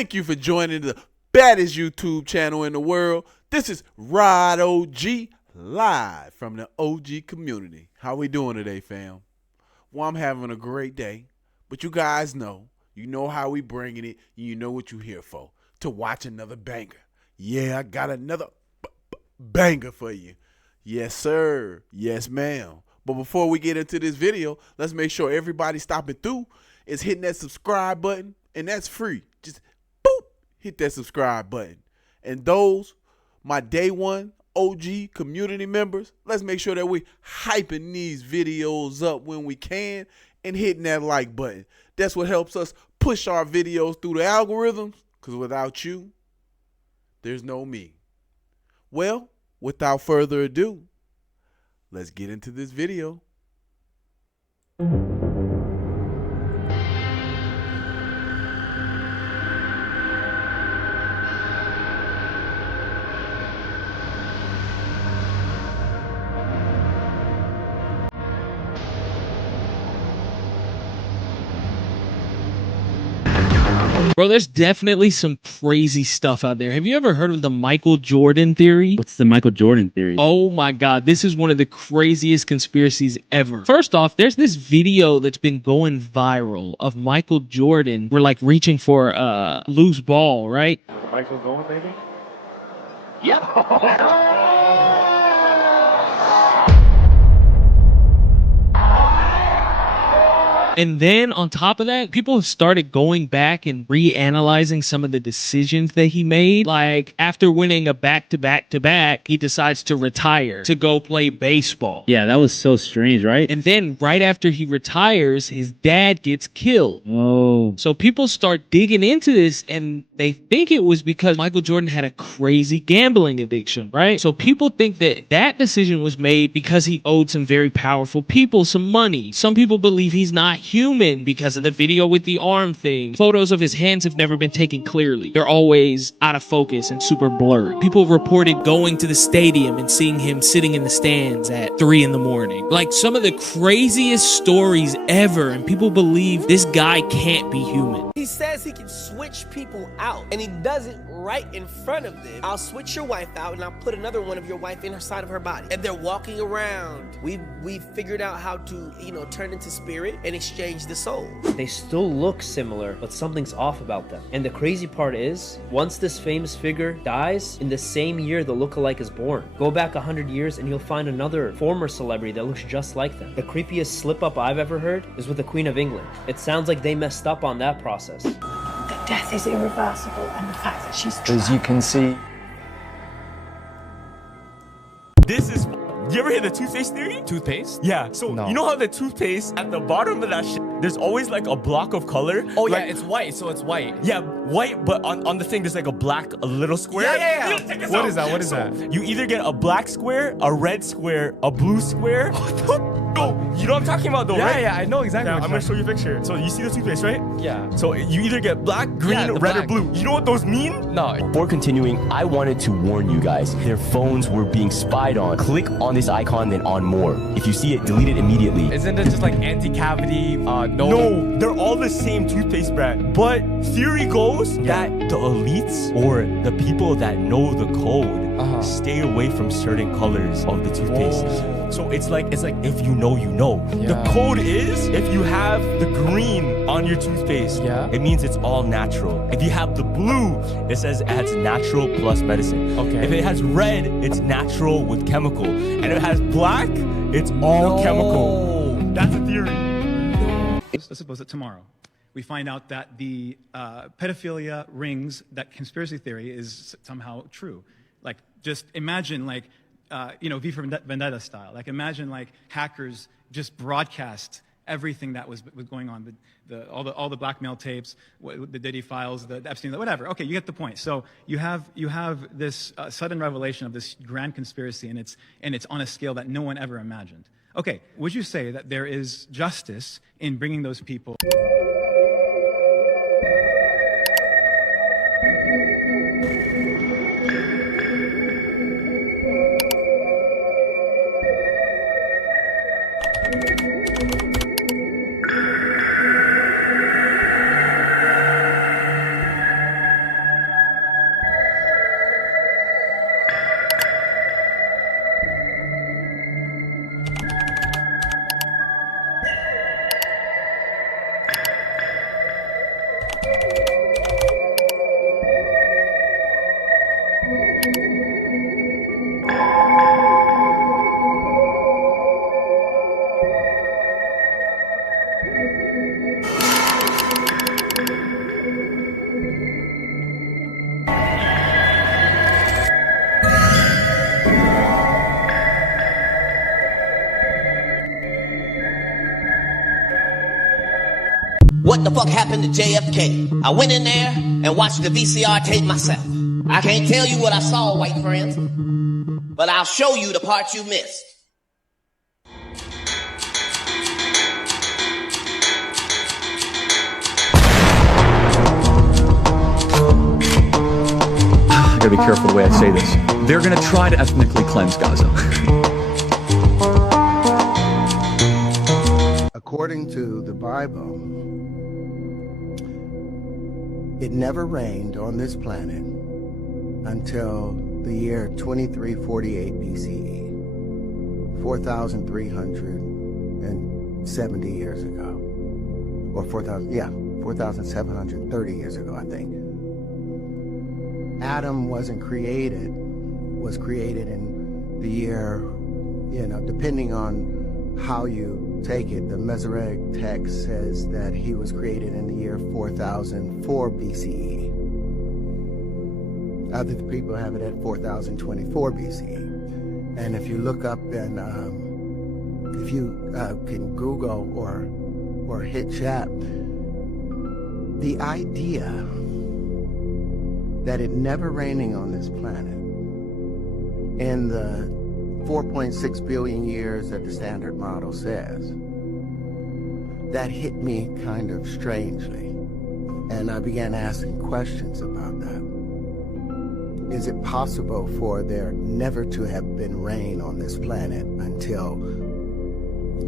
Thank you for joining the baddest YouTube channel in the world. This is Rod OG live from the OG community. How we doing today, fam? Well, I'm having a great day, but you guys know, how we bringing it, and you know what you're here for, to watch another banger. Yeah, I got another banger for you. Yes, sir. Yes, ma'am. But before we get into this video, let's make sure everybody stopping through is hitting that subscribe button, and that's free. Just boop, hit that subscribe button. And those, my day one OG community members, let's make sure that we hyping these videos up when we can and hitting that like button. That's what helps us push our videos through the algorithms, because without you, there's no me. Well, without further ado, let's get into this video. Bro, there's definitely some crazy stuff out there. Have you ever heard of the Michael Jordan theory? What's the Michael Jordan theory? Oh my God, this is one of the craziest conspiracies ever. First off, there's this video that's been going viral of Michael Jordan. We're like reaching for a loose ball, right? Michael going, baby? And then on top of that, people have started going back and reanalyzing some of the decisions that he made. Like after winning a back-to-back, he decides to retire to go play baseball. Yeah, that was so strange, right? And then right after he retires, his dad gets killed. Oh. So people start digging into this and they think it was because Michael Jordan had a crazy gambling addiction, right? So people think that that decision was made because he owed some very powerful people some money. Some people believe he's not human because of the video with the arm thing. Photos of his hands have never been taken clearly. They're always out of focus and super blurry. People reported going to the stadium and seeing him sitting in the stands at 3 in the morning. Like some of the craziest stories ever, and people believe this guy can't be human. He says he can switch people out, and he does it right in front of them. I'll switch your wife out, and I'll put another one of your wife in her side of her body. And they're walking around. We've figured out how to, turn into spirit and exchange the soul. They still look similar, but something's off about them. And the crazy part is, once this famous figure dies, in the same year the lookalike is born. Go back 100 years and you'll find another former celebrity that looks just like them. The creepiest slip-up I've ever heard is with the Queen of England. It sounds like they messed up on that process. The death is irreversible, and the fact that she's As you can see, This is. You ever hear the toothpaste theory? toothpaste? Yeah. So No. you know how the toothpaste at the bottom of that shit, there's always like a block of color. Oh yeah, Like- it's white, so it's white. yeah, white, but on the thing there's like a black, a little square. Yeah. Check this What out. is that? What is So that? You either get a black square, a red square, a blue square. No, you know what I'm talking about though, right? Yeah, I know exactly Now, what I'm you're gonna show you a picture. So you see the toothpaste, right? Yeah. So you either get black, green, Yeah, the red, or black. blue. You know what those mean? No. Before continuing, I wanted to warn you guys. Their phones were being spied on. Click on this icon, then on more. If you see it, delete it immediately. Isn't it just like anti-cavity? No, they're all the same toothpaste brand. But theory goes that the elites or the people that know the code stay away from certain colors of the toothpaste. So it's like if you know, you know. The Yeah. code is if you have the green on your toothpaste, it means it's all natural. If you have the blue, it says it has natural plus medicine. Okay. If it has red, it's natural with chemical. And if it has black, it's all chemical. That's a theory. Let's suppose that tomorrow we find out that the pedophilia rings, that conspiracy theory is somehow true. Like, just imagine, like, V for Vendetta style. Like, imagine, like, hackers just broadcast everything that was going on, all the blackmail tapes, the Diddy files, the Epstein, whatever. Okay, you get the point. So you have this sudden revelation of this grand conspiracy, and it's on a scale that no one ever imagined. Okay, would you say that there is justice in bringing those people? fuck happened to JFK? I went in there and watched the VCR tape myself. I can't tell you what I saw, white friends, but I'll show you the parts you missed. I gotta be careful the way I say this. They're gonna try to ethnically cleanse Gaza. According to the Bible, it never rained on this planet until the year 2348 BCE, 4,370 years ago, or 4,730 years ago, I think. Adam was created in the year, depending on how you take it. The Masoretic text says that he was created in the year 4004 BCE. Other people have it at 4024 BCE. And if you look up and if you can Google or hit chat, the idea that it never raining on this planet in the 4.6 billion years that the standard model says, that hit me kind of strangely. And I began asking questions about that. Is it possible for there never to have been rain on this planet until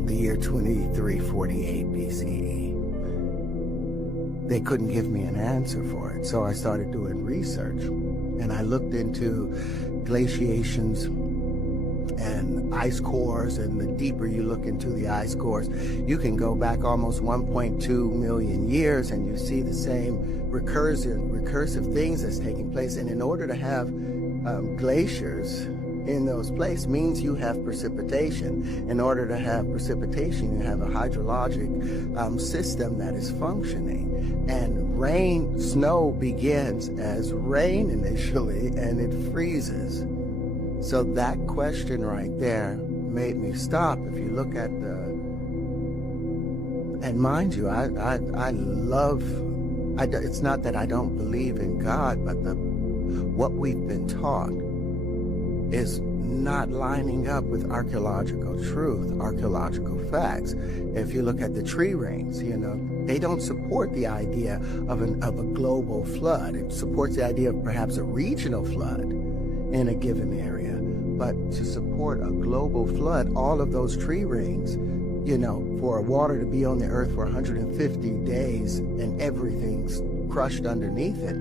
the year 2348 BCE? They couldn't give me an answer for it, so I started doing research, and I looked into glaciations and ice cores, and the deeper you look into the ice cores, you can go back almost 1.2 million years and you see the same recursive things that's taking place. And in order to have glaciers in those places means you have precipitation. In order to have precipitation, you have a hydrologic system that is functioning. And rain, snow begins as rain initially, and it freezes. So that question right there made me stop. If you look at and mind you, I love, it's not that I don't believe in God, but what we've been taught is not lining up with archaeological truth, archaeological facts. If you look at the tree rings, they don't support the idea of a global flood. It supports the idea of perhaps a regional flood in a given area. But to support a global flood, all of those tree rings, for water to be on the earth for 150 days and everything's crushed underneath it,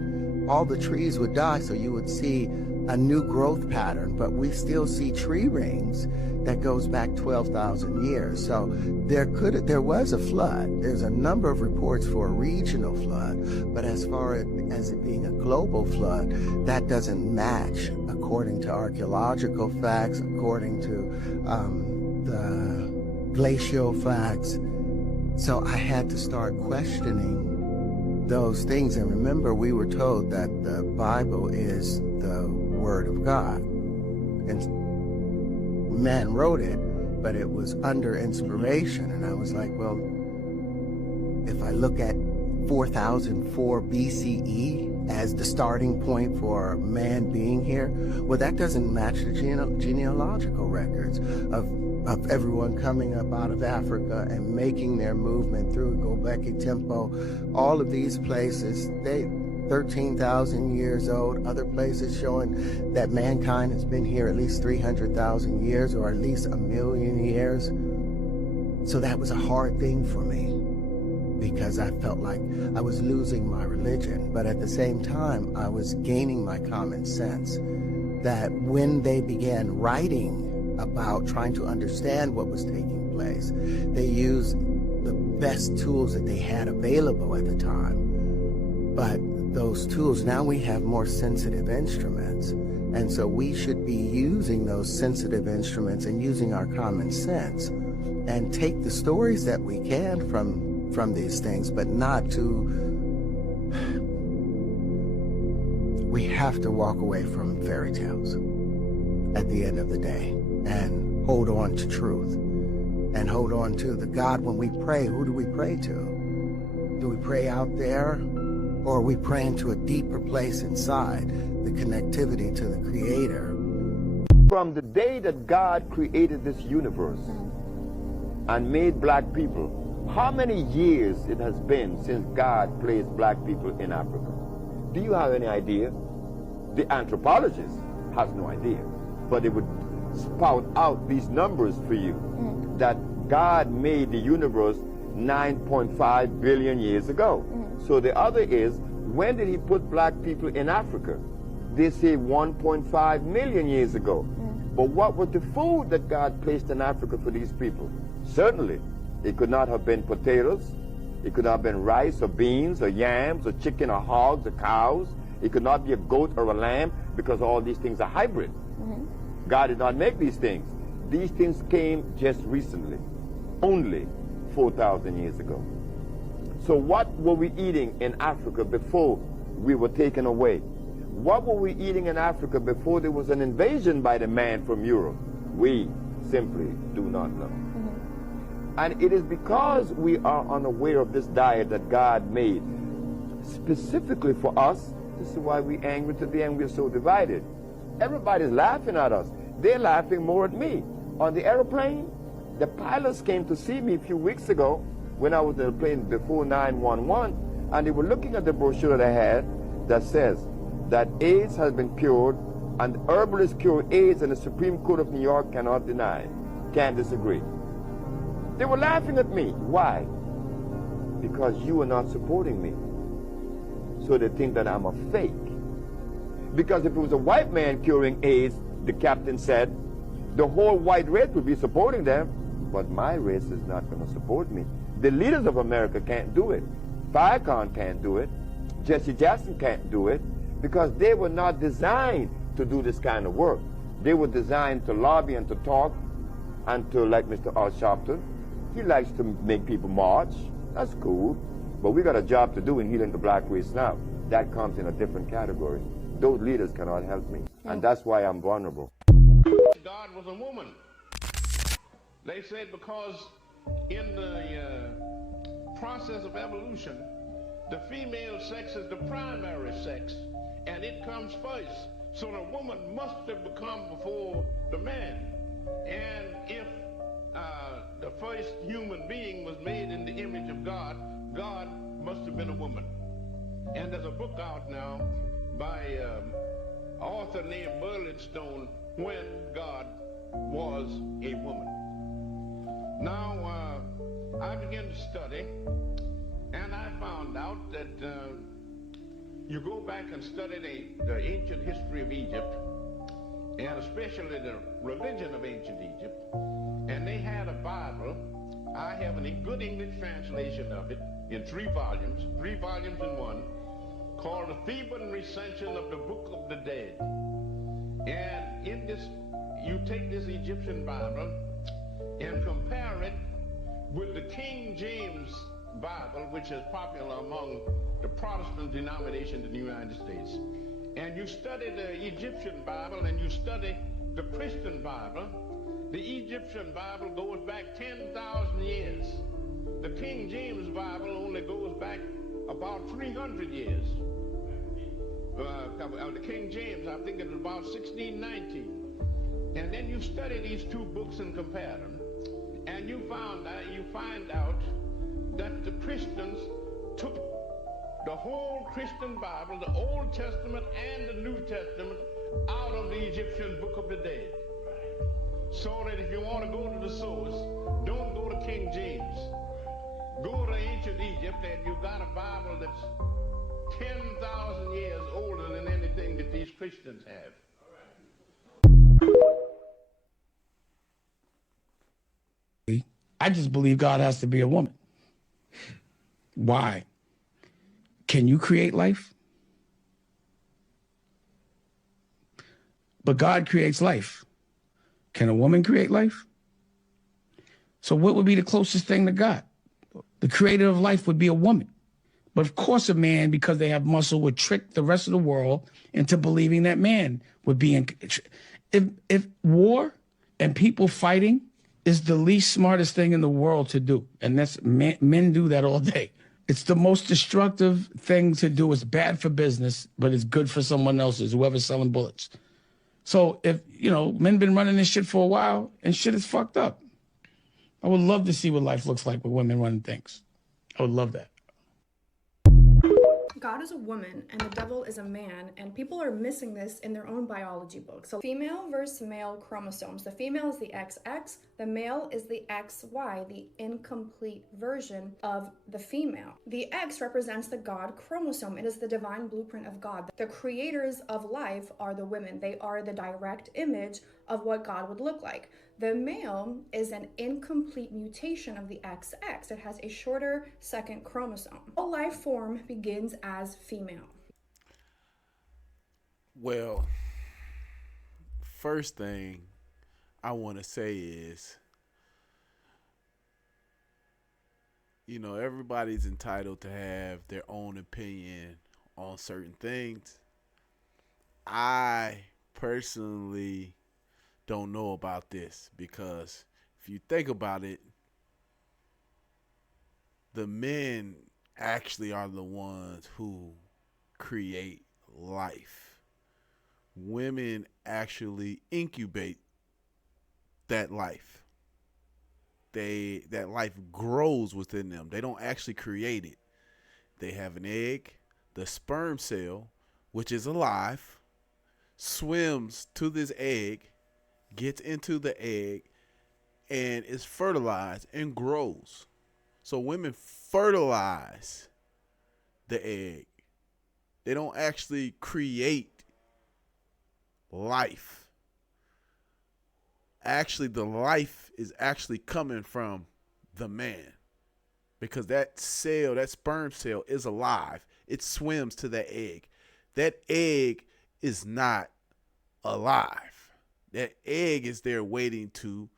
all the trees would die, so you would see a new growth pattern. But we still see tree rings that goes back 12,000 years. So there was a flood. There's a number of reports for a regional flood, but as far as it being a global flood, that doesn't match according to archaeological facts, according to the glacial facts. So I had to start questioning those things. And remember, we were told that the Bible is the Word of God. And man wrote it, but it was under inspiration. And I was like, well, if I look at 4004 BCE as the starting point for man being here, well, that doesn't match the genealogical records of everyone coming up out of Africa and making their movement through Göbekli Temple. All of these places, they 13,000 years old. Other places showing that mankind has been here at least 300,000 years, or at least 1 million years. So that was a hard thing for me, because I felt like I was losing my religion. But at the same time, I was gaining my common sense that when they began writing about trying to understand what was taking place, they used the best tools that they had available at the time. But those tools, now we have more sensitive instruments. And so we should be using those sensitive instruments and using our common sense and take the stories that we can from these things, but not to, we have to walk away from fairy tales at the end of the day and hold on to truth and hold on to the God. When we pray, who do we pray to? Do we pray out there, or are we praying to a deeper place inside, the connectivity to the Creator? From the day that God created this universe and made black people, how many years it has been since God placed black people in Africa? Do you have any idea? The anthropologist has no idea, but it would spout out these numbers for you, that God made the universe 9.5 billion years ago. So the other is, when did he put black people in Africa? They say 1.5 million years ago. But what was the food that God placed in Africa for these people? Certainly, it could not have been potatoes. It could not have been rice or beans or yams or chicken or hogs or cows. It could not be a goat or a lamb, because all these things are hybrid. God did not make these things. These things came just recently, only 4,000 years ago. So what were we eating in Africa before we were taken away? What were we eating in Africa before there was an invasion by the man from Europe? We simply do not know. And it is because we are unaware of this diet that God made specifically for us. This is why we're angry today and we're so divided. Everybody's laughing at us. They're laughing more at me. On the airplane, the pilots came to see me a few weeks ago when I was in the plane before 911, and they were looking at the brochure that I had that says that AIDS has been cured, and herbalists cure AIDS, and the Supreme Court of New York cannot deny, can't disagree. They were laughing at me. Why? Because you are not supporting me. So they think that I'm a fake. Because if it was a white man curing AIDS, the captain said, the whole white race would be supporting them, but my race is not going to support me. The leaders of America can't do it. Farrakhan can't do it. Jesse Jackson can't do it, because they were not designed to do this kind of work. They were designed to lobby and to talk, and to, like Mr. Al Sharpton, he likes to make people march. That's cool. But we got a job to do in healing the black race now. That comes in a different category. Those leaders cannot help me. And that's why I'm vulnerable. God was a woman. They said because in the process of evolution, the female sex is the primary sex, and it comes first. So the woman must have become before the man. And if the first human being was made in the image of God, God must have been a woman. And there's a book out now by an author named Burlingstone, When God Was a Woman. Now, I began to study, and I found out that you go back and study the ancient history of Egypt, and especially the religion of ancient Egypt, and they had a Bible. I have a good English translation of it in 3 volumes in one, called The Theban Recension of the Book of the Dead. And in this, you take this Egyptian Bible and compare it with the King James Bible, which is popular among the Protestant denominations in the United States. And you study the Egyptian Bible and you study the Christian Bible. The Egyptian Bible goes back 10,000 years. The King James Bible only goes back about 300 years. The King James, I think it was about 1619. And then you study these two books and compare them, and you find out that the Christians took the whole Christian Bible, the Old Testament and the New Testament, out of the Egyptian Book of the Dead. So that if you want to go to the source, don't go to King James. Go to ancient Egypt, and you got a Bible that's 10,000 years older than anything that these Christians have. I just believe God has to be a woman. Why? Can you create life? But God creates life. Can a woman create life? So what would be the closest thing to God? The creator of life would be a woman. But of course a man, because they have muscle, would trick the rest of the world into believing that man would be in. If war and people fighting is the least smartest thing in the world to do, and that's men do that all day. It's the most destructive thing to do. It's bad for business, but it's good for someone else's, whoever's selling bullets. So if, men been running this shit for a while and shit is fucked up. I would love to see what life looks like with women running things. I would love that. God is a woman and the devil is a man, and people are missing this in their own biology book. So female versus male chromosomes. The female is the XX, the male is the XY, the incomplete version of the female. The X represents the God chromosome. It is the divine blueprint of God. The creators of life are the women. They are the direct image of what God would look like. The male is an incomplete mutation of the XX. It has a shorter second chromosome. All life form begins as female. Well, first thing I want to say is, everybody's entitled to have their own opinion on certain things. I personally don't know about this because if you think about it, the men actually are the ones who create life. Women actually incubate that life. That life grows within them. They don't actually create it. They have an egg, the sperm cell, which is alive, swims to this egg, gets into the egg, and is fertilized and grows. So women fertilize the egg. They don't actually create life. Actually, the life is actually coming from the man, because that cell, that sperm cell, is alive. It swims to that egg. That egg is not alive. That egg is there waiting to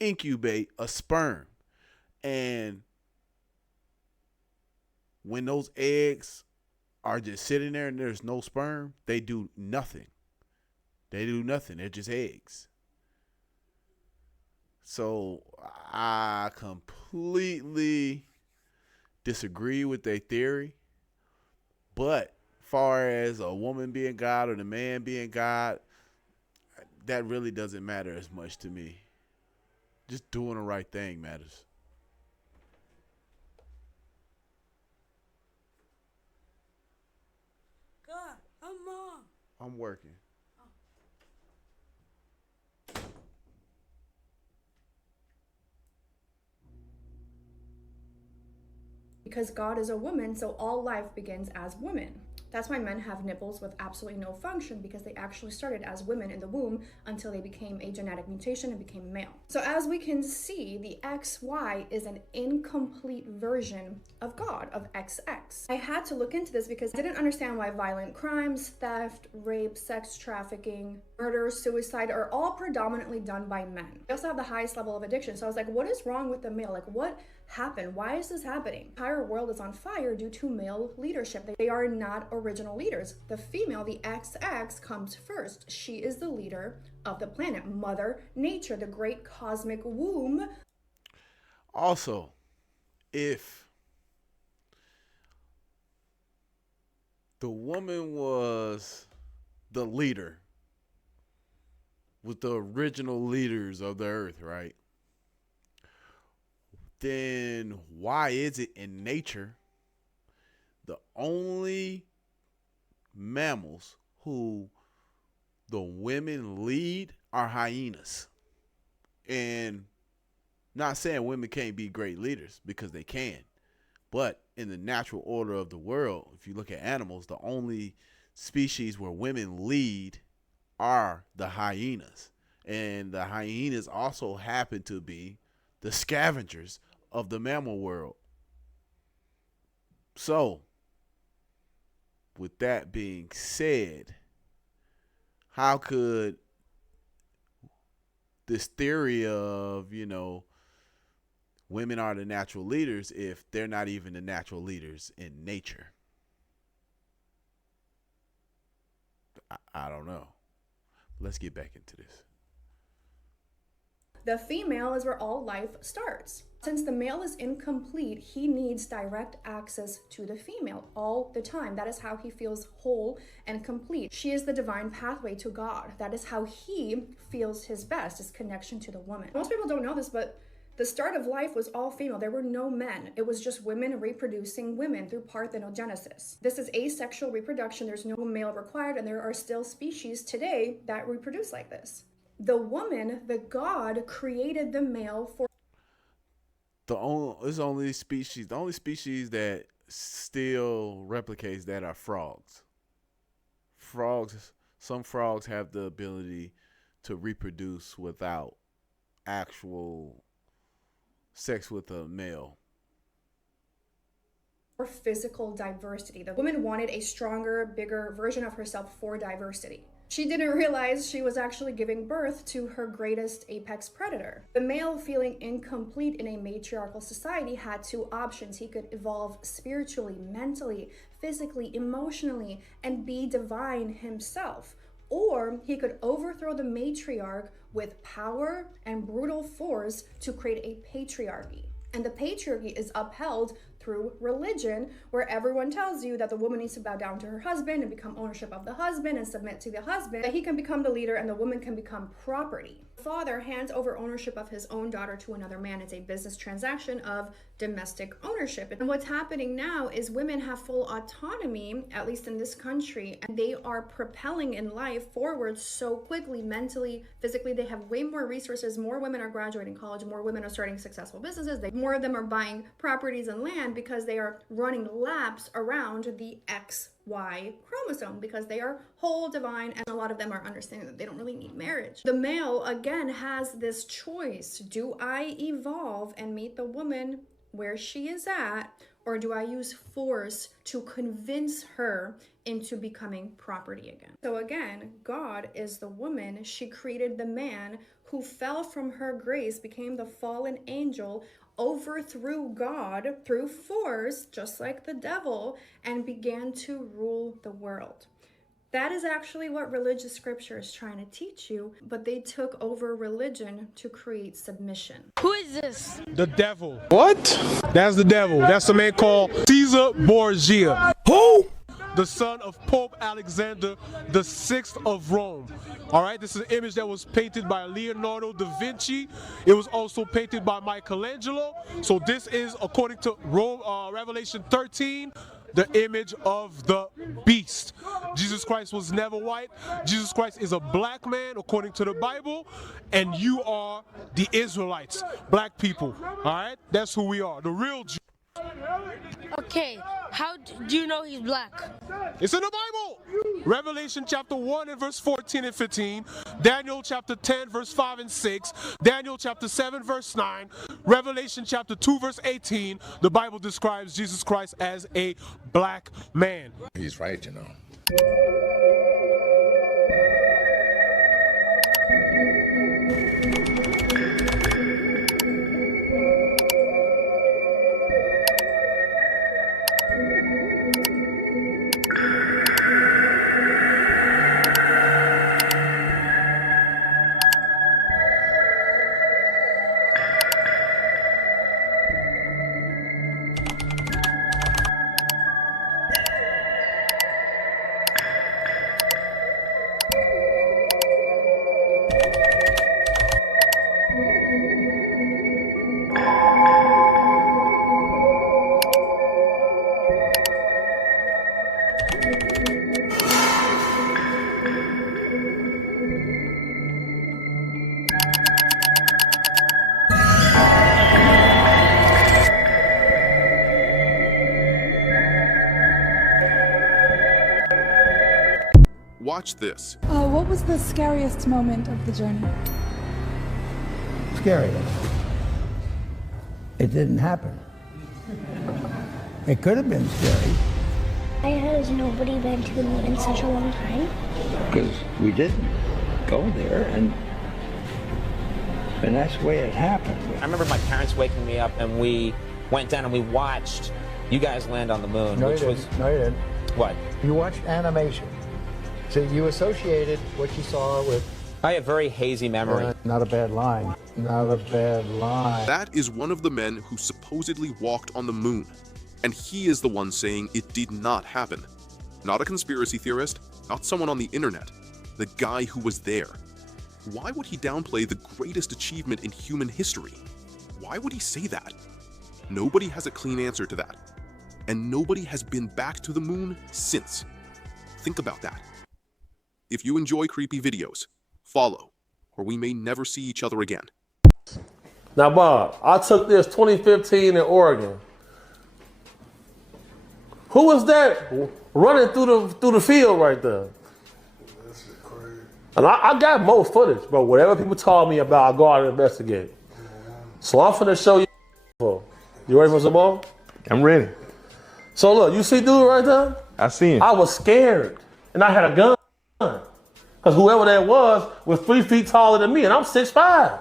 incubate a sperm. And when those eggs are just sitting there and there's no sperm, they do nothing. They do nothing. They're just eggs. So I completely disagree with their theory. But far as a woman being God or the man being God, that really doesn't matter as much to me. Just doing the right thing matters. God, I'm working. Because God is a woman, so all life begins as women. That's why men have nipples with absolutely no function, because they actually started as women in the womb until they became a genetic mutation and became male. So as we can see, the XY is an incomplete version of God, of XX. I had to look into this because I didn't understand why violent crimes, theft, rape, sex trafficking, murder, suicide are all predominantly done by men. They also have the highest level of addiction. So I was like, what is wrong with the male? Like, what happened? Why is this happening? The entire world is on fire due to male leadership. They are not original leaders. The female, the XX, comes first. She is the leader of the planet, Mother Nature, the great cosmic womb. Also, if the woman was the leader, with the original leaders of the earth, right? Then why is it in nature the only mammals who the women lead are hyenas? And not saying women can't be great leaders, because they can. But in the natural order of the world, if you look at animals, the only species where women lead are the hyenas. And the hyenas also happen to be the scavengers of the mammal world. So, with that being said, how could this theory of, women are the natural leaders if they're not even the natural leaders in nature? I don't know. Let's get back into this. The female is where all life starts. Since the male is incomplete, he needs direct access to the female all the time. That is how he feels whole and complete. She is the divine pathway to God. That is how he feels his best, his connection to the woman. Most people don't know this, but the start of life was all female. There were no men. It was just women reproducing women through parthenogenesis. This is asexual reproduction. There's no male required, and there are still species today that reproduce like this. The woman, the God created the male for The only species that still replicates that are frogs. Some frogs have the ability to reproduce without actual sex with a male. for physical diversity. The woman wanted a stronger, bigger version of herself for diversity. She didn't realize she was actually giving birth to her greatest apex predator. The male, feeling incomplete in a matriarchal society, had two options. He could evolve spiritually, mentally, physically, emotionally, and be divine himself. Or he could overthrow the matriarch with power and brutal force to create a patriarchy. And the patriarchy is upheld through religion, where everyone tells you that the woman needs to bow down to her husband and become ownership of the husband and submit to the husband, that he can become the leader and the woman can become property. The father hands over ownership of his own daughter to another man. It's a business transaction of domestic ownership. And what's happening now is women have full autonomy, at least in this country, and they are propelling in life forward so quickly, mentally, physically. They have way more resources. More women are graduating college. More women are starting successful businesses. More of them are buying properties and land because they are running laps around the XY chromosome, because they are whole, divine, and a lot of them are understanding that they don't really need marriage. The male, again, has this choice. Do I evolve and meet the woman where she is at, or do I use force to convince her into becoming property again? So again, God is the woman. She created the man who fell from her grace, became the fallen angel, overthrew God through force, just like the devil, and began to rule the world. That is actually what religious scripture is trying to teach you, but they took over religion to create submission. Who is this? The devil. What? That's the devil. That's a man called Caesar Borgia. Who? The son of Pope Alexander VI of Rome. All right, this is an image that was painted by Leonardo da Vinci. It was also painted by Michelangelo. So this is, according to Revelation 13, the image of the beast. Jesus Christ was never white. Jesus Christ is a black man, according to the Bible, and you are the Israelites, black people. All right, that's who we are, the real Jews. Okay, how do you know he's black? It's in the Bible. Revelation chapter 1 and verse 14 and 15. Daniel chapter 10 verse 5 and 6. Daniel chapter 7 verse 9. Revelation chapter 2 verse 18. The Bible describes Jesus Christ as a black man. He's right, you know. Watch this. What was the scariest moment of the journey? Scariest. It didn't happen. It could have been scary. Why has nobody been to the moon in such a long time? Because we didn't go there, and that's the way it happened. I remember my parents waking me up, and we went down and we watched you guys land on the moon. No, which you didn't. No, you didn't. What? You watched animation. So you associated what you saw with I have very hazy memory. Not a bad line. Not a bad line. That is one of the men who supposedly walked on the moon, and he is the one saying it did not happen. Not a conspiracy theorist, not someone on the internet, the guy who was there. Why would he downplay the greatest achievement in human history? Why would he say that? Nobody has a clean answer to that. And nobody has been back to the moon since. Think about that. If you enjoy creepy videos, follow, or we may never see each other again. Now, Bob, I took this 2015 in Oregon. Who was that running through the field right there? And I got more footage, but whatever people told me about, I go out and investigate. So I'm finna show you. You ready for some more? I'm ready. So look, you see dude right there? I see him. I was scared, and I had a gun. Because whoever that was 3 feet taller than me, and I'm 6'5".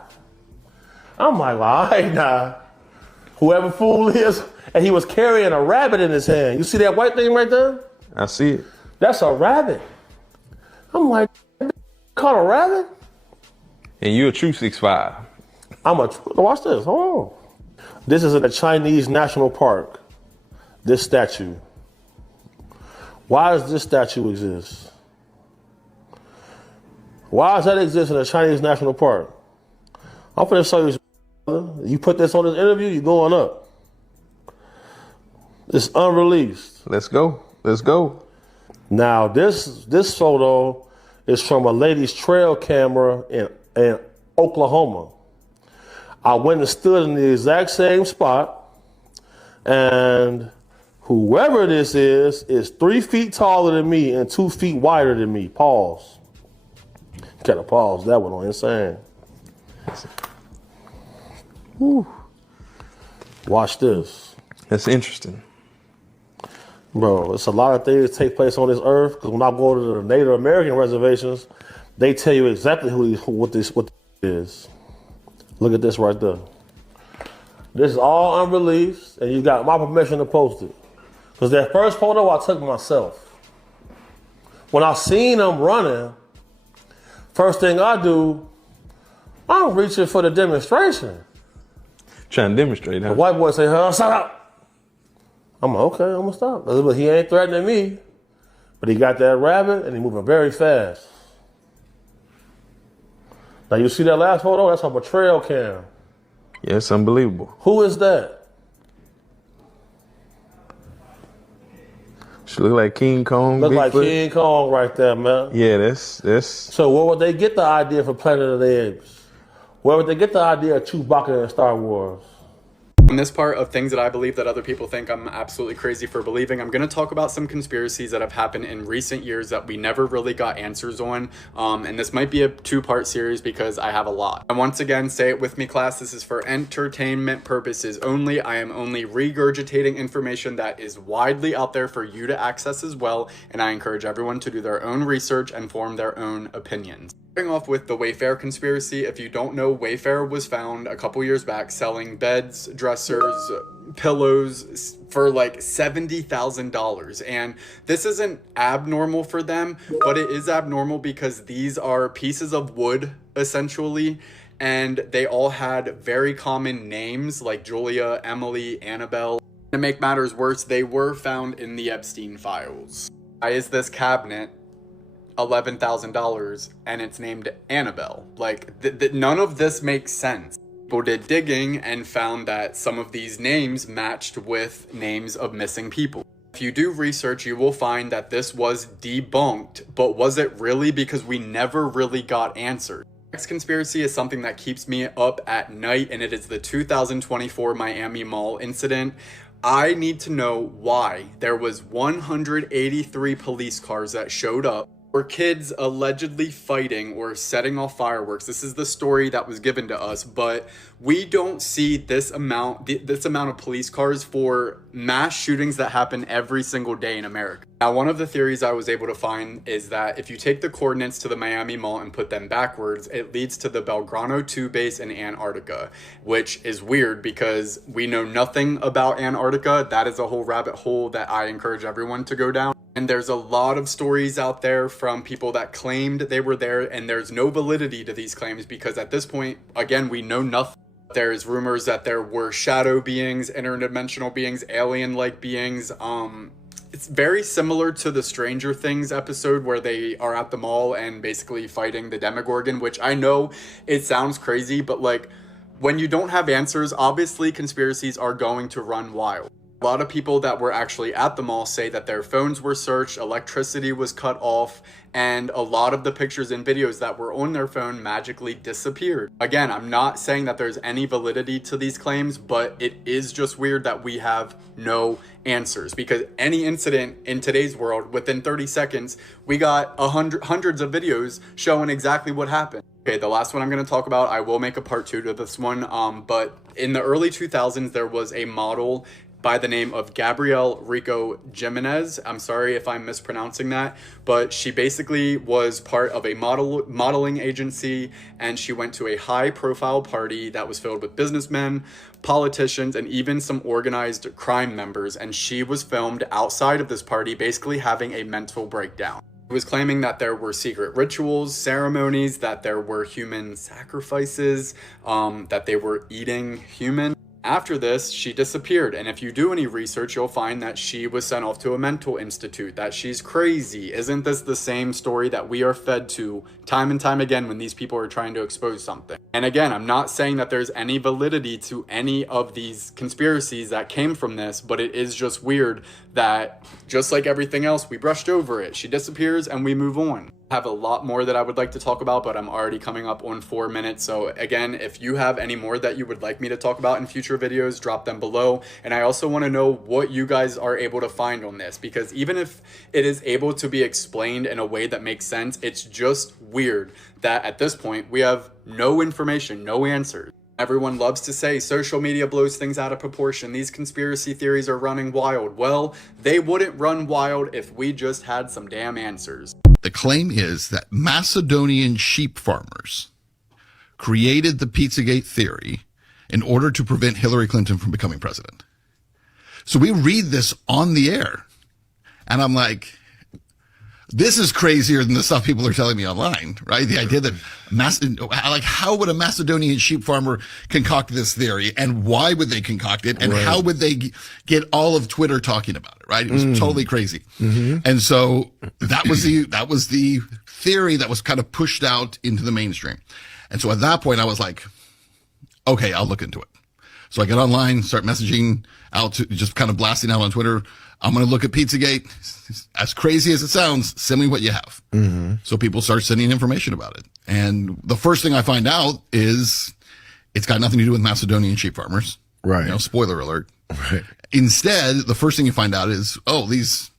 I'm like, well, all right now. Whoever fool is, and he was carrying a rabbit in his hand. You see that white thing right there? I see it. That's a rabbit. I'm like, caught a rabbit? And you a true 6'5". Watch this, hold on. This is in the Chinese National Park, this statue. Why does this statue exist? Why does that exist in the Chinese National Park? I'm gonna show you. You put this on this interview, you're going up. It's unreleased. Let's go. Let's go. Now this photo is from a lady's trail camera in Oklahoma. I went and stood in the exact same spot, and whoever this is 3 feet taller than me and 2 feet wider than me. Pause. Gotta pause that one on insane. Whew. Watch this. That's interesting. Bro, it's a lot of things that take place on this earth, because when I go to the Native American reservations, they tell you exactly what this is. Look at this right there. This is all unreleased, and you got my permission to post it. Because that first photo I took myself. When I seen them running, first thing I do, I'm reaching for the demonstration. Trying to demonstrate, huh? The white boy say, "Huh, stop." I'm like, okay, I'm gonna stop. But he ain't threatening me. But he got that rabbit, and he moving very fast. Now you see that last photo? That's from a trail cam. Yeah, it's unbelievable. Who is that? She look like King Kong. Look Bigfoot. like King Kong right there, man. Yeah, that's. So where would they get the idea for Planet of the Apes? Where would they get the idea of Chewbacca in Star Wars? In this part of things that I believe that other people think I'm absolutely crazy for believing, I'm going to talk about some conspiracies that have happened in recent years that we never really got answers on. And this might be a 2-part series because I have a lot. And once again, say it with me, class, this is for entertainment purposes only. I am only regurgitating information that is widely out there for you to access as well. And I encourage everyone to do their own research and form their own opinions. Starting off with the Wayfair conspiracy. If you don't know, Wayfair was found a couple years back selling beds, dressers, pillows for like $70,000. And this isn't abnormal for them, but it is abnormal because these are pieces of wood, essentially. And they all had very common names like Julia, Emily, Annabelle. To make matters worse, they were found in the Epstein files. Why is this cabinet $11,000 and it's named Annabelle? Like, none of this makes sense. People did digging and found that some of these names matched with names of missing people. If you do research, you will find that this was debunked, but was it really? Because we never really got answered. Next conspiracy is something that keeps me up at night, and it is the 2024 Miami Mall incident. I need to know why there was 183 police cars that showed up for kids allegedly fighting or setting off fireworks. This is the story that was given to us, but we don't see this amount of police cars for mass shootings that happen every single day in America. Now, one of the theories I was able to find is that if you take the coordinates to the Miami Mall and put them backwards, it leads to the Belgrano 2 base in Antarctica, which is weird because we know nothing about Antarctica. That is a whole rabbit hole that I encourage everyone to go down. And there's a lot of stories out there from people that claimed they were there, and there's no validity to these claims because at this point, again, we know nothing. There's rumors that there were shadow beings, interdimensional beings, alien-like beings. It's very similar to the Stranger Things episode where they are at the mall and basically fighting the Demogorgon, which I know it sounds crazy, but like when you don't have answers, obviously conspiracies are going to run wild. A lot of people that were actually at the mall say that their phones were searched, electricity was cut off, and a lot of the pictures and videos that were on their phone magically disappeared. Again, I'm not saying that there's any validity to these claims, but it is just weird that we have no answers because any incident in today's world, within 30 seconds, we got hundreds of videos showing exactly what happened. Okay, the last one I'm going to talk about, I will make a part 2 to this one, but in the early 2000s, there was a model by the name of Gabrielle Rico Jimenez. I'm sorry if I'm mispronouncing that, but she basically was part of a modeling agency, and she went to a high-profile party that was filled with businessmen, politicians, and even some organized crime members, and she was filmed outside of this party basically having a mental breakdown. He was claiming that there were secret rituals, ceremonies, that there were human sacrifices, that they were eating humans. After this, she disappeared, and if you do any research, you'll find that she was sent off to a mental institute, that she's crazy. Isn't this the same story that we are fed to time and time again when these people are trying to expose something? And again, I'm not saying that there's any validity to any of these conspiracies that came from this, but it is just weird that just like everything else, we brushed over it. She disappears and we move on. I have a lot more that I would like to talk about, but I'm already coming up on 4 minutes. So again, if you have any more that you would like me to talk about in future videos, drop them below. And I also want to know what you guys are able to find on this, because even if it is able to be explained in a way that makes sense, it's just weird that at this point we have no information, no answers. Everyone loves to say social media blows things out of proportion. These conspiracy theories are running wild. Well, they wouldn't run wild if we just had some damn answers. The claim is that Macedonian sheep farmers created the Pizzagate theory in order to prevent Hillary Clinton from becoming president. So we read this on the air, and I'm like, this is crazier than the stuff people are telling me online, right? The idea that how would a Macedonian sheep farmer concoct this theory, and why would they concoct it, and how would they get all of Twitter talking about it, right? It was totally crazy. And so that was the theory that was kind of pushed out into the mainstream. And so at that point I was like, okay, I'll look into it. So I get online, start messaging out, to just kind of blasting out on Twitter. I'm going to look at Pizzagate. As crazy as it sounds, send me what you have. So people start sending information about it. And the first thing I find out is it's got nothing to do with Macedonian sheep farmers. Right. You know, spoiler alert. Right. Instead, the first thing you find out is, oh, these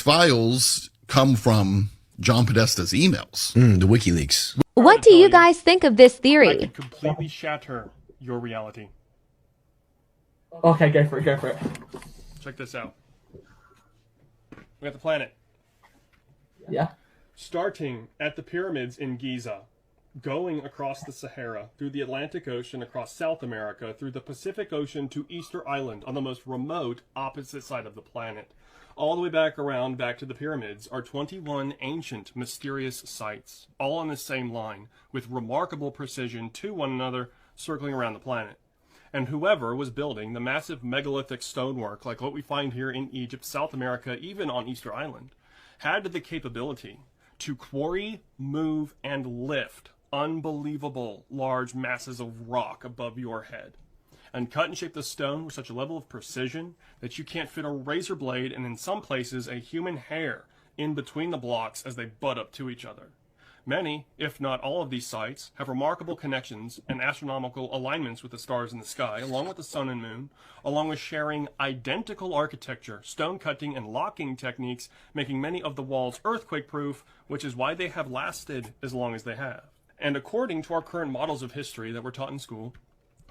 files come from John Podesta's emails. The WikiLeaks. What do you guys think of this I theory? could completely shatter your reality. Okay, go for it. Check this out. We got the planet. Yeah. Starting at the pyramids in Giza, going across the Sahara, through the Atlantic Ocean, across South America, through the Pacific Ocean to Easter Island on the most remote opposite side of the planet. All the way back around, back to the pyramids, are 21 ancient, mysterious sites, all on the same line, with remarkable precision to one another, circling around the planet. And whoever was building the massive megalithic stonework, like what we find here in Egypt, South America, even on Easter Island, had the capability to quarry, move, and lift unbelievable large masses of rock above your head, and cut and shape the stone with such a level of precision that you can't fit a razor blade, and in some places a human hair, in between the blocks as they butt up to each other. Many, if not all of these sites, have remarkable connections and astronomical alignments with the stars in the sky, along with the sun and moon, along with sharing identical architecture, stone cutting, and locking techniques, making many of the walls earthquake-proof, which is why they have lasted as long as they have. And according to our current models of history that we're taught in school,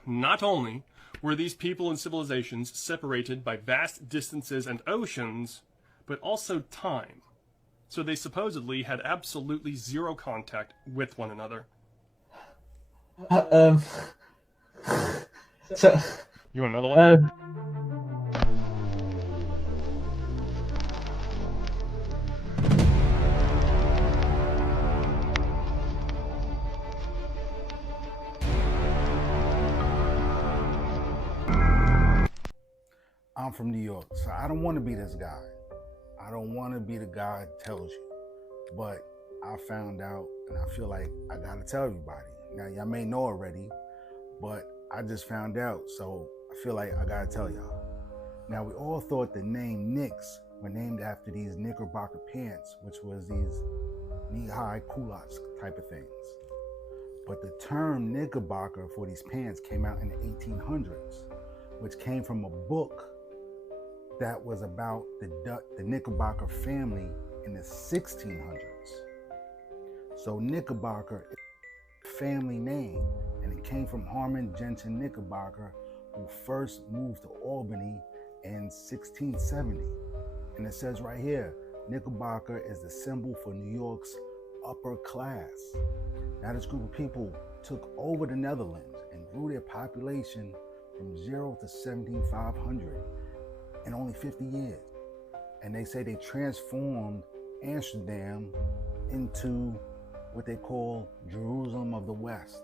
not only were these people and civilizations separated by vast distances and oceans, but also time. So they supposedly had absolutely zero contact with one another. So you want another one? I'm from New York, so I don't want to be this guy. I don't want to be the guy that tells you. But I found out, and I feel like I got to tell everybody. Now, y'all may know already, but I just found out, so I feel like I got to tell y'all. Now, we all thought the name Knicks were named after these Knickerbocker pants, which was these knee-high culottes type of things. But the term Knickerbocker for these pants came out in the 1800s, which came from a book that was about the Knickerbocker family in the 1600s. So Knickerbocker is a family name, and it came from Harmon Jensen Knickerbocker, who first moved to Albany in 1670. And it says right here, Knickerbocker is the symbol for New York's upper class. Now this group of people took over the Netherlands and grew their population from 0 to 17,500 in only 50 years. And they say they transformed Amsterdam into what they call Jerusalem of the West.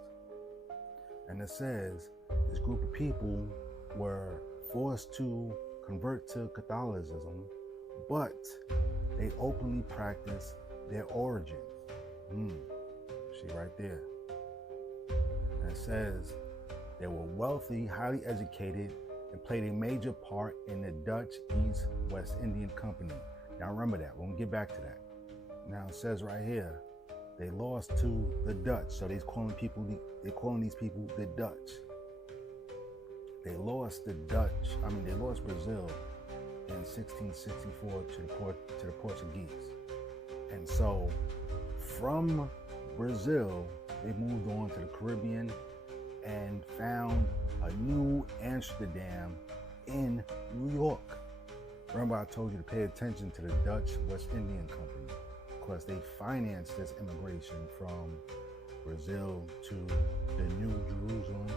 And it says this group of people were forced to convert to Catholicism, but they openly practiced their origin. See right there. And it says they were wealthy, highly educated, and played a major part in the Dutch East West Indian Company. Now remember that, we're gonna get back to that. Now it says right here, they lost to the Dutch. So they're calling these people the Dutch. They lost they lost Brazil in 1664 to the Portuguese. And so from Brazil, they moved on to the Caribbean and found a new Amsterdam in New York. Remember I told you to pay attention to the Dutch West Indian Company, because they financed this immigration from Brazil to the New Jerusalem,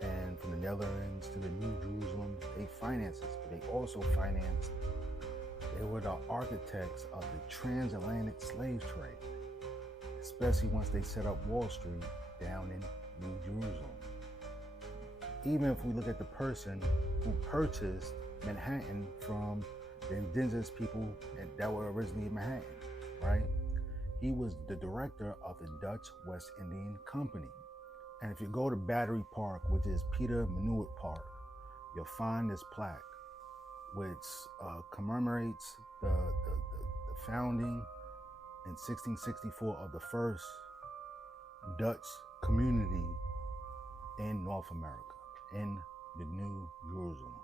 and from the Netherlands to the New Jerusalem. They financed this, but they also they were the architects of the transatlantic slave trade, especially once they set up Wall Street down in New Jerusalem. Even if we look at the person who purchased Manhattan from the indigenous people that were originally in Manhattan, right? He was the director of the Dutch West Indian Company. And if you go to Battery Park, which is Peter Minuit Park, you'll find this plaque, which commemorates the founding in 1664 of the first Dutch community in North America, in the New Jerusalem.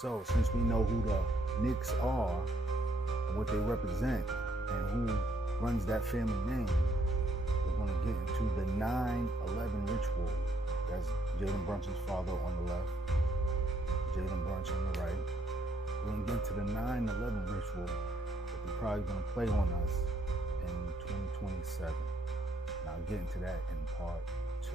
So since we know who the Knicks are and what they represent and who runs that family name, we're going to get into the 9/11 ritual. That's Jalen Brunson's father on the left, Jalen Brunson on the right. We're going to get to the 9/11 ritual that they're probably going to play on us in 2027. And I'll get into that in part 2.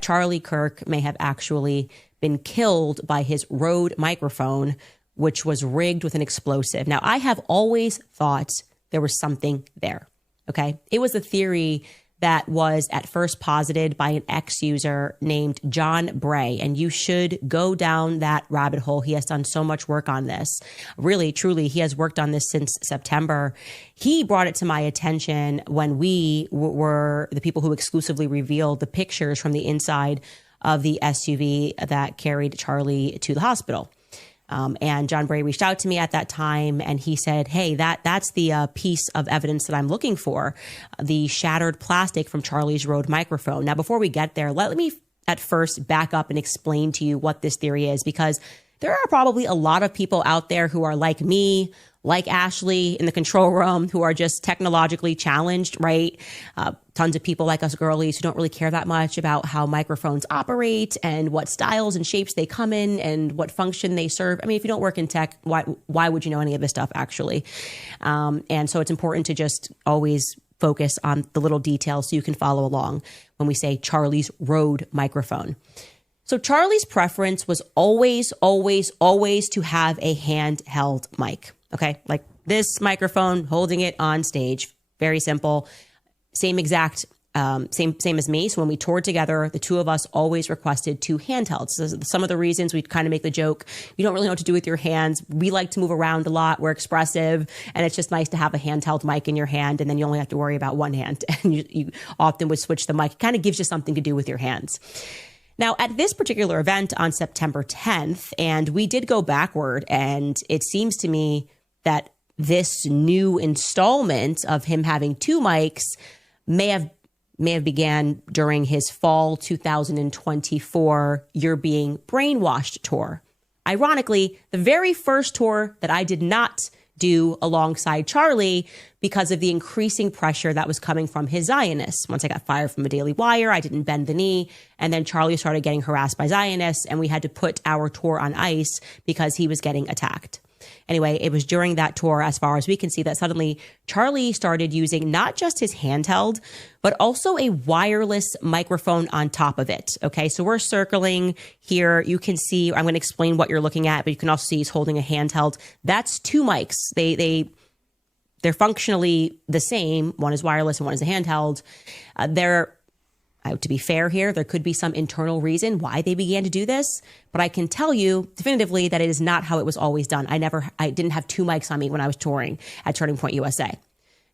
Charlie Kirk may have actually been killed by his Rode microphone, which was rigged with an explosive. Now, I have always thought there was something there, okay? It was a theory that was at first posited by an ex-user named John Bray, and you should go down that rabbit hole. He has done so much work on this. Really, truly, he has worked on this since September. He brought it to my attention when we were the people who exclusively revealed the pictures from the inside of the SUV that carried Charlie to the hospital. And John Bray reached out to me at that time, and he said, hey, that's the piece of evidence that I'm looking for, the shattered plastic from Charlie's Rode microphone. Now, before we get there, let me at first back up and explain to you what this theory is, because there are probably a lot of people out there who are like me, like Ashley in the control room, who are just technologically challenged, right? Tons of people like us girlies who don't really care that much about how microphones operate and what styles and shapes they come in and what function they serve. I mean, if you don't work in tech, why would you know any of this stuff, actually? And so it's important to just always focus on the little details so you can follow along when we say Charlie's Rode microphone. So Charlie's preference was always, always, always to have a handheld mic. Okay, like this microphone, holding it on stage. Very simple. Same exact same as me. So when we toured together, the two of us always requested two handhelds. So some of the reasons we kind of make the joke, you don't really know what to do with your hands. We like to move around a lot. We're expressive, and it's just nice to have a handheld mic in your hand, and then you only have to worry about one hand. And you often would switch the mic. It kind of gives you something to do with your hands. Now, at this particular event on September 10th, and we did go backward, and it seems to me that this new installment of him having two mics may have began during his fall 2024 You're Being Brainwashed tour. Ironically, the very first tour that I did not do alongside Charlie because of the increasing pressure that was coming from his Zionists. Once I got fired from the Daily Wire, I didn't bend the knee, and then Charlie started getting harassed by Zionists, and we had to put our tour on ice because he was getting attacked. Anyway, it was during that tour, as far as we can see, that suddenly Charlie started using not just his handheld, but also a wireless microphone on top of it. Okay, so we're circling here. You can see, I'm going to explain what you're looking at, but you can also see he's holding a handheld. That's two mics. They're functionally the same. One is wireless and one is a handheld. To be fair here, there could be some internal reason why they began to do this, but I can tell you definitively that it is not how it was always done. I didn't have two mics on me when I was touring at Turning Point USA.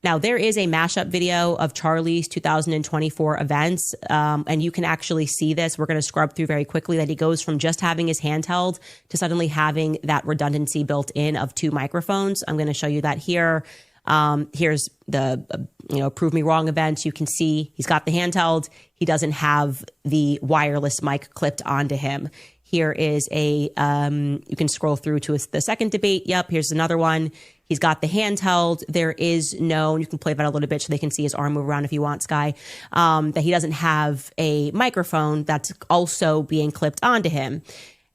Now, there is a mashup video of Charlie's 2024 events, and you can actually see this. We're going to scrub through very quickly that he goes from just having his handheld to suddenly having that redundancy built in of two microphones. I'm going to show you that here. Here's the, prove me wrong event. You can see he's got the handheld. He doesn't have the wireless mic clipped onto him. Here is you can scroll through to the second debate. Yep. Here's another one. He's got the handheld. There is you can play that a little bit so they can see his arm move around if you want, Sky, that he doesn't have a microphone that's also being clipped onto him.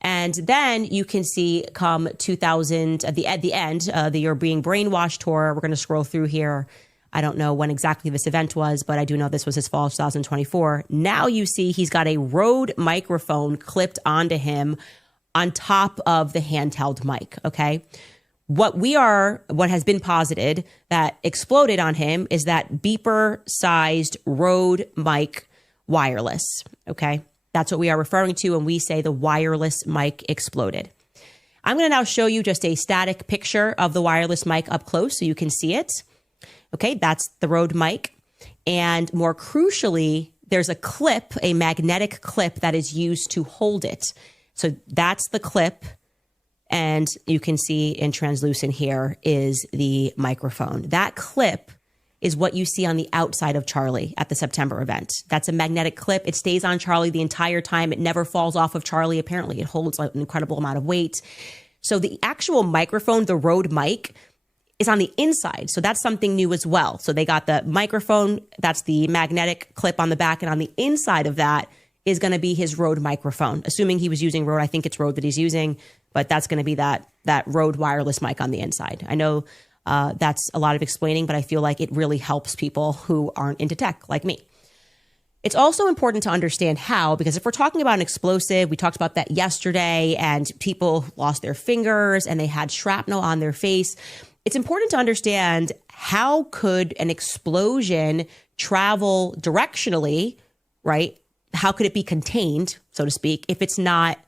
And then you can see come 2000, at the end, the You're Being Brainwashed tour. We're going to scroll through here. I don't know when exactly this event was, but I do know this was his fall 2024. Now you see he's got a Rode microphone clipped onto him on top of the handheld mic, okay? What has been posited that exploded on him is that beeper-sized Rode mic wireless, okay? That's what we are referring to when we say the wireless mic exploded. I'm going to now show you just a static picture of the wireless mic up close so you can see it. Okay, that's the Rode mic. And more crucially, there's a clip, a magnetic clip that is used to hold it. So that's the clip. And you can see in translucent here is the microphone. That clip is what you see on the outside of Charlie at the September event. That's a magnetic clip. It stays on Charlie the entire time. It never falls off of Charlie. Apparently, it holds an incredible amount of weight. So the actual microphone, the Rode mic, is on the inside. So that's something new as well. So they got the microphone, that's the magnetic clip on the back, and on the inside of that is going to be his Rode microphone. Assuming he was using Rode, I think it's Rode that he's using, but that's going to be that Rode wireless mic on the inside. I know that's a lot of explaining, but I feel like it really helps people who aren't into tech like me. It's also important to understand how, because if we're talking about an explosive, we talked about that yesterday, and people lost their fingers and they had shrapnel on their face. It's important to understand how could an explosion travel directionally, right? How could it be contained, so to speak, if it's not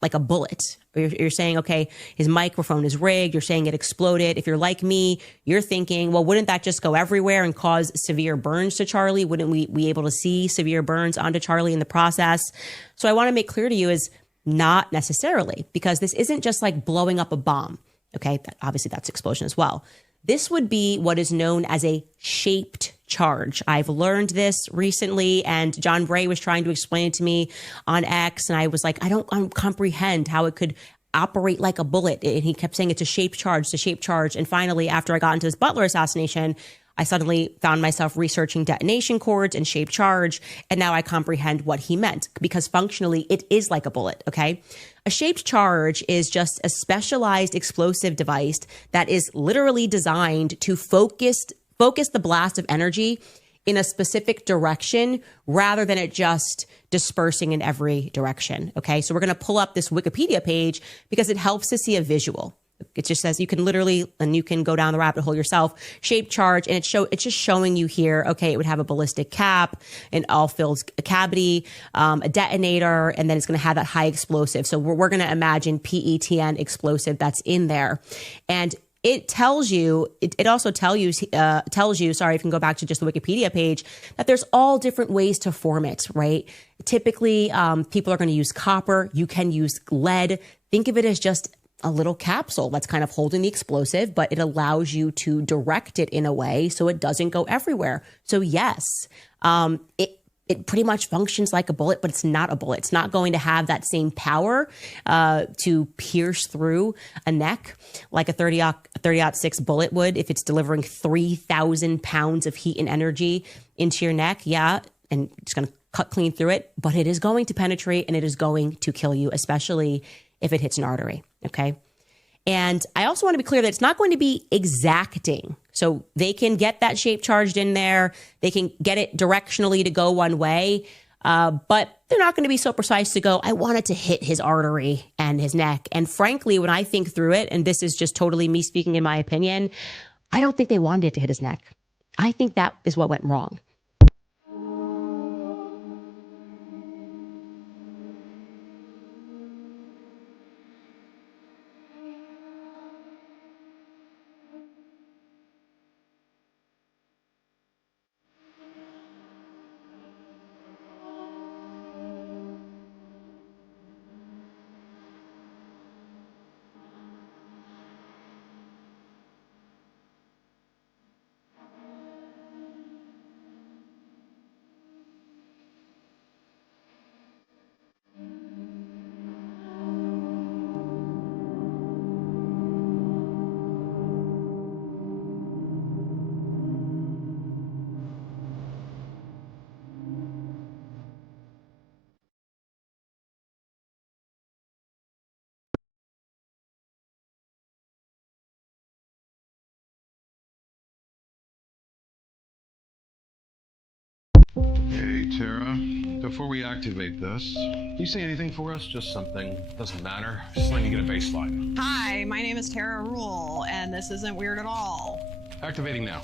like a bullet? You're saying, okay, his microphone is rigged. You're saying it exploded. If you're like me, you're thinking, well, wouldn't that just go everywhere and cause severe burns to Charlie? Wouldn't we be able to see severe burns onto Charlie in the process? So I want to make clear to you is not necessarily, because this isn't just like blowing up a bomb. Okay, obviously that's explosion as well. This would be what is known as a shaped charge. I've learned this recently, and John Bray was trying to explain it to me on X, and I was like, I don't comprehend how it could operate like a bullet. And he kept saying it's a shaped charge, it's a shaped charge. And finally, after I got into this Butler assassination, I suddenly found myself researching detonation cords and shaped charge, and now I comprehend what he meant, because functionally it is like a bullet, okay? A shaped charge is just a specialized explosive device that is literally designed to focus the blast of energy in a specific direction rather than it just dispersing in every direction, okay? So we're going to pull up this Wikipedia page because it helps to see a visual. It just says you can literally, and you can go down the rabbit hole yourself, shape charge, and it's just showing you here, okay, it would have a ballistic cap, an all-filled cavity, a detonator, and then it's going to have that high explosive. So we're going to imagine PETN explosive that's in there. And it tells you, it also tells you, sorry, if you can go back to just the Wikipedia page, that there's all different ways to form it, right? Typically, people are going to use copper. You can use lead. Think of it as just a little capsule that's kind of holding the explosive, but it allows you to direct it in a way so it doesn't go everywhere. So yes, it pretty much functions like a bullet, but it's not a bullet. It's not going to have that same power to pierce through a neck like a 30-06 bullet would if it's delivering 3,000 pounds of heat and energy into your neck. Yeah, and it's going to cut clean through it, but it is going to penetrate and it is going to kill you, especially if it hits an artery. Okay. And I also want to be clear that it's not going to be exacting. So they can get that shape charged in there. They can get it directionally to go one way. But they're not going to be so precise to go, I want it to hit his artery and his neck. And frankly, when I think through it, and this is just totally me speaking in my opinion, I don't think they wanted it to hit his neck. I think that is what went wrong. Hey, Tara. Before we activate this, can you say anything for us? Just something. Doesn't matter. Just let me get a baseline. Hi, my name is Tara Rule, and this isn't weird at all. Activating now.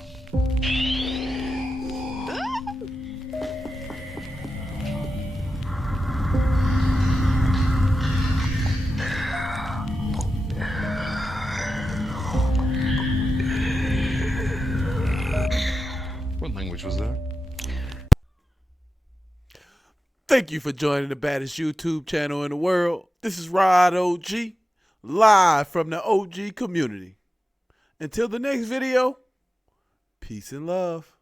What language was that? Thank you for joining the baddest YouTube channel in the world. This is Rod OG, live from the OG community. Until the next video, peace and love.